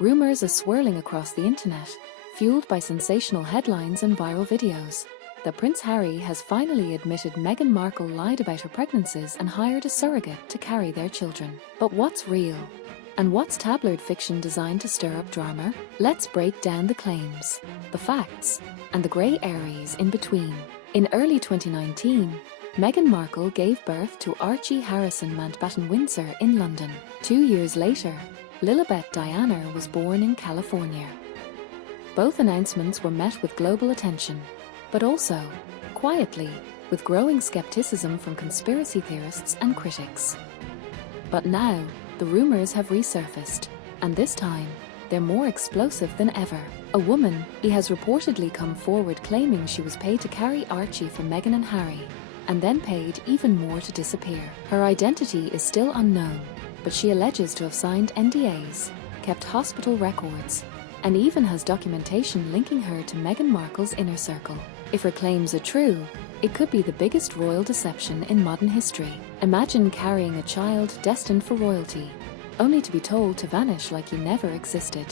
Rumors are swirling across the internet, fueled by sensational headlines and viral videos, that Prince Harry has finally admitted Meghan Markle lied about her pregnancies and hired a surrogate to carry their children. But what's real? And what's tabloid fiction designed to stir up drama? Let's break down the claims, the facts, and the grey areas in between. In early 2019, Meghan Markle gave birth to Archie Harrison Mountbatten Windsor in London. 2 years later, Lilibet Diana was born in California. Both announcements were met with global attention, but also, quietly, with growing skepticism from conspiracy theorists and critics. But now, the rumors have resurfaced, and this time, they're more explosive than ever. A woman, has reportedly come forward claiming she was paid to carry Archie for Meghan and Harry, and then paid even more to disappear. Her identity is still unknown, but she alleges to have signed NDAs, kept hospital records, and even has documentation linking her to Meghan Markle's inner circle. If her claims are true, it could be the biggest royal deception in modern history. Imagine carrying a child destined for royalty, only to be told to vanish like you never existed.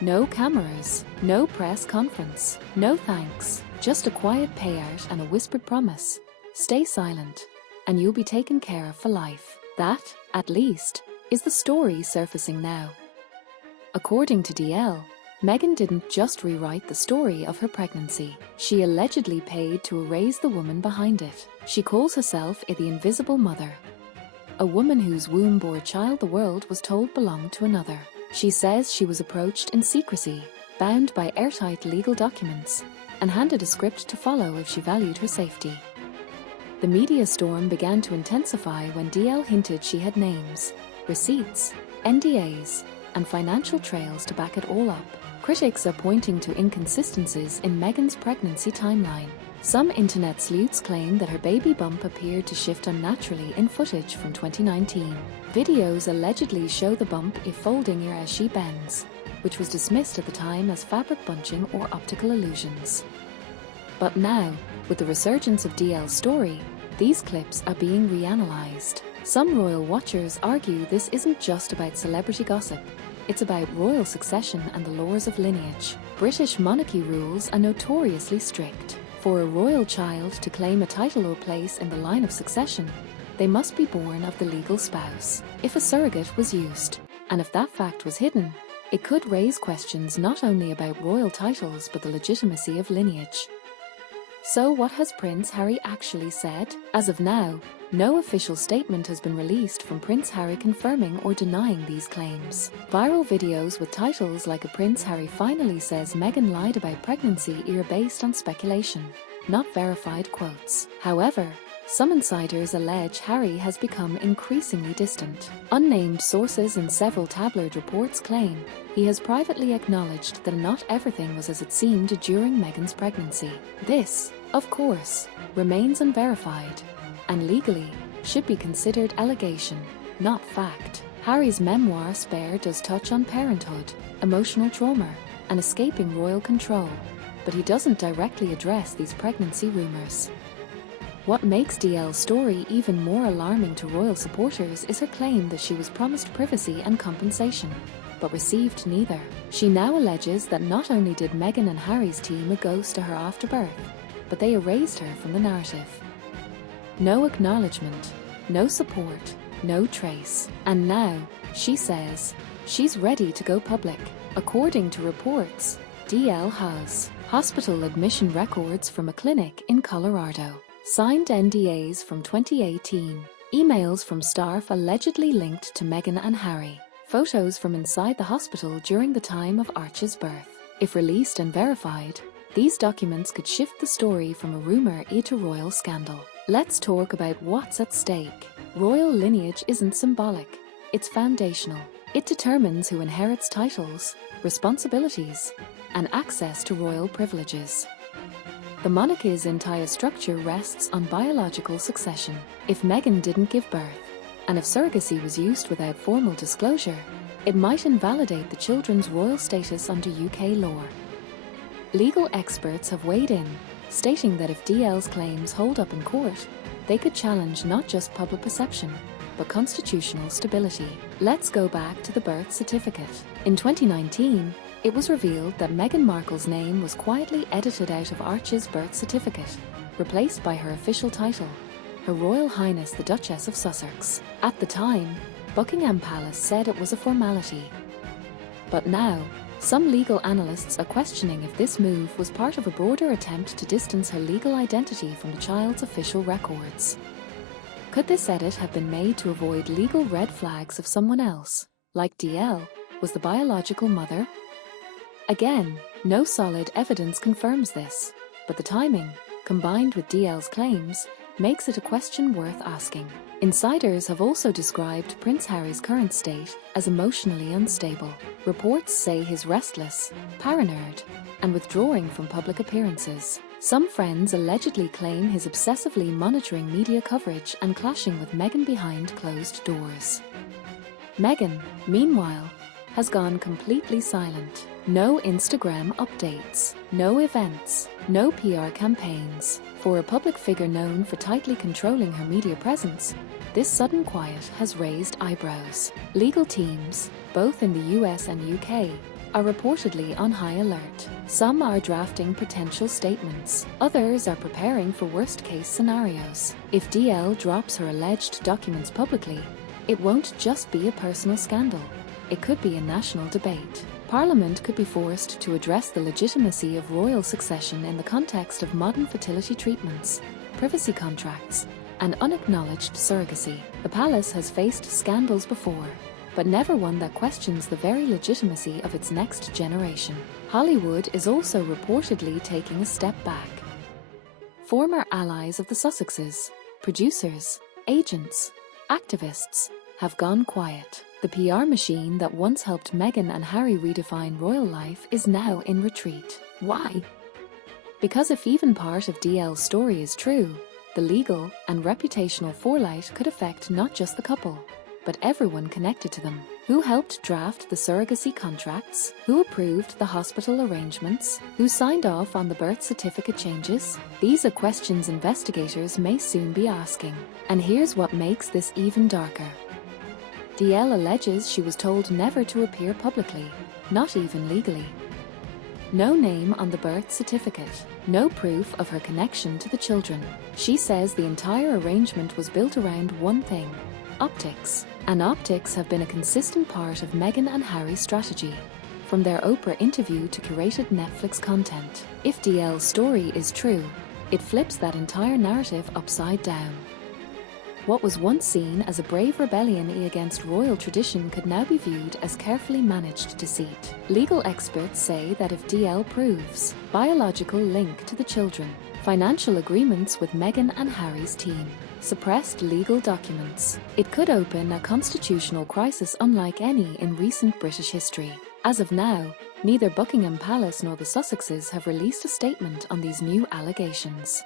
No cameras, no press conference, no thanks, just a quiet payout and a whispered promise. Stay silent, and you'll be taken care of for life. That, at least, is the story surfacing now. According to DL, Meghan didn't just rewrite the story of her pregnancy. She allegedly paid to erase the woman behind it. She calls herself the Invisible Mother, a woman whose womb bore a child the world was told belonged to another. She says she was approached in secrecy, bound by airtight legal documents, and handed a script to follow if she valued her safety. The media storm began to intensify when DL hinted she had names, receipts, NDAs, and financial trails to back it all up. Critics are pointing to inconsistencies in Meghan's pregnancy timeline. Some internet sleuths claim that her baby bump appeared to shift unnaturally in footage from 2019. Videos allegedly show the bump folding her as she bends, which was dismissed at the time as fabric bunching or optical illusions. But now, with the resurgence of DL's story, these clips are being reanalyzed. Some royal watchers argue this isn't just about celebrity gossip. It's about royal succession and the laws of lineage. British monarchy rules are notoriously strict. For a royal child to claim a title or place in the line of succession, they must be born of the legal spouse. If a surrogate was used, and if that fact was hidden, it could raise questions not only about royal titles but the legitimacy of lineage. So what has Prince Harry actually said? As of now, no official statement has been released from Prince Harry confirming or denying these claims. Viral videos with titles like "A Prince Harry finally says Meghan lied about pregnancy" are based on speculation, not verified quotes. However, some insiders allege Harry has become increasingly distant. Unnamed sources in several tabloid reports claim he has privately acknowledged that not everything was as it seemed during Meghan's pregnancy. This, of course, remains unverified, and legally should be considered allegation, not fact. Harry's memoir Spare does touch on parenthood, emotional trauma, and escaping royal control, but he doesn't directly address these pregnancy rumors. What makes DL's story even more alarming to royal supporters is her claim that she was promised privacy and compensation, but received neither. She now alleges that not only did Meghan and Harry's team ghost to her after birth, but they erased her from the narrative. No acknowledgement, no support, no trace. And now, she says, she's ready to go public. According to reports, DL has hospital admission records from a clinic in Colorado, signed NDAs from 2018, emails from staff allegedly linked to Meghan and Harry, photos from inside the hospital during the time of Archie's birth. If released and verified, these documents could shift the story from a rumor to royal scandal. Let's talk about what's at stake. Royal lineage isn't symbolic, it's foundational. It determines who inherits titles, responsibilities, and access to royal privileges. The monarchy's entire structure rests on biological succession. If Meghan didn't give birth, and if surrogacy was used without formal disclosure, it might invalidate the children's royal status under UK law. Legal experts have weighed in, stating that if DL's claims hold up in court, they could challenge not just public perception, but constitutional stability. Let's go back to the birth certificate. In 2019, it was revealed that Meghan Markle's name was quietly edited out of Archie's birth certificate, replaced by her official title, Her Royal Highness the Duchess of Sussex. At the time, Buckingham Palace said it was a formality. But now, some legal analysts are questioning if this move was part of a broader attempt to distance her legal identity from the child's official records. Could this edit have been made to avoid legal red flags of someone else, like DL, was the biological mother? Again, no solid evidence confirms this, but the timing, combined with DL's claims, makes it a question worth asking. Insiders have also described Prince Harry's current state as emotionally unstable. Reports say he's restless, paranoid, and withdrawing from public appearances. Some friends allegedly claim he's obsessively monitoring media coverage and clashing with Meghan behind closed doors. Meghan, meanwhile, has gone completely silent. No Instagram updates, no events, no PR campaigns. For a public figure known for tightly controlling her media presence, this sudden quiet has raised eyebrows. Legal teams, both in the US and UK, are reportedly on high alert. Some are drafting potential statements. Others are preparing for worst-case scenarios. If DL drops her alleged documents publicly, it won't just be a personal scandal. It could be a national debate. Parliament could be forced to address the legitimacy of royal succession in the context of modern fertility treatments, privacy contracts, and unacknowledged surrogacy. The palace has faced scandals before, but never one that questions the very legitimacy of its next generation. Hollywood is also reportedly taking a step back. Former allies of the Sussexes, producers, agents, activists, have gone quiet. The PR machine that once helped Meghan and Harry redefine royal life is now in retreat. Why? Because if even part of DL's story is true, the legal and reputational fallout could affect not just the couple, but everyone connected to them. Who helped draft the surrogacy contracts? Who approved the hospital arrangements? Who signed off on the birth certificate changes? These are questions investigators may soon be asking. And here's what makes this even darker. DL alleges she was told never to appear publicly, not even legally. No name on the birth certificate, no proof of her connection to the children. She says the entire arrangement was built around one thing: optics. And optics have been a consistent part of Meghan and Harry's strategy, from their Oprah interview to curated Netflix content. If DL's story is true, it flips that entire narrative upside down. What was once seen as a brave rebellion against royal tradition could now be viewed as carefully managed deceit. Legal experts say that if DL proves biological link to the children, financial agreements with Meghan and Harry's team, suppressed legal documents, it could open a constitutional crisis unlike any in recent British history. As of now, neither Buckingham Palace nor the Sussexes have released a statement on these new allegations.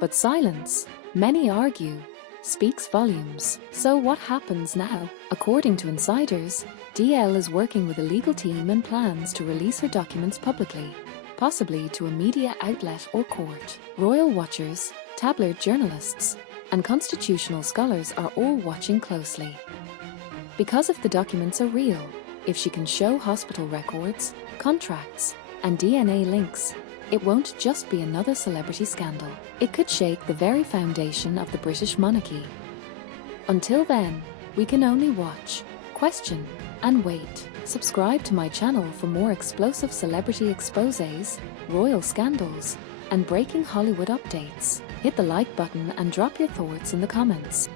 But silence, many argue, speaks volumes. So what happens now? According to insiders, DL is working with a legal team and plans to release her documents publicly, possibly to a media outlet or court. Royal watchers, tabloid journalists, and constitutional scholars are all watching closely. Because if the documents are real, if she can show hospital records, contracts, and DNA links, it won't just be another celebrity scandal. It could shake the very foundation of the British monarchy. Until then, we can only watch, question, and wait. Subscribe to my channel for more explosive celebrity exposés, royal scandals, and breaking Hollywood updates. Hit the like button and drop your thoughts in the comments.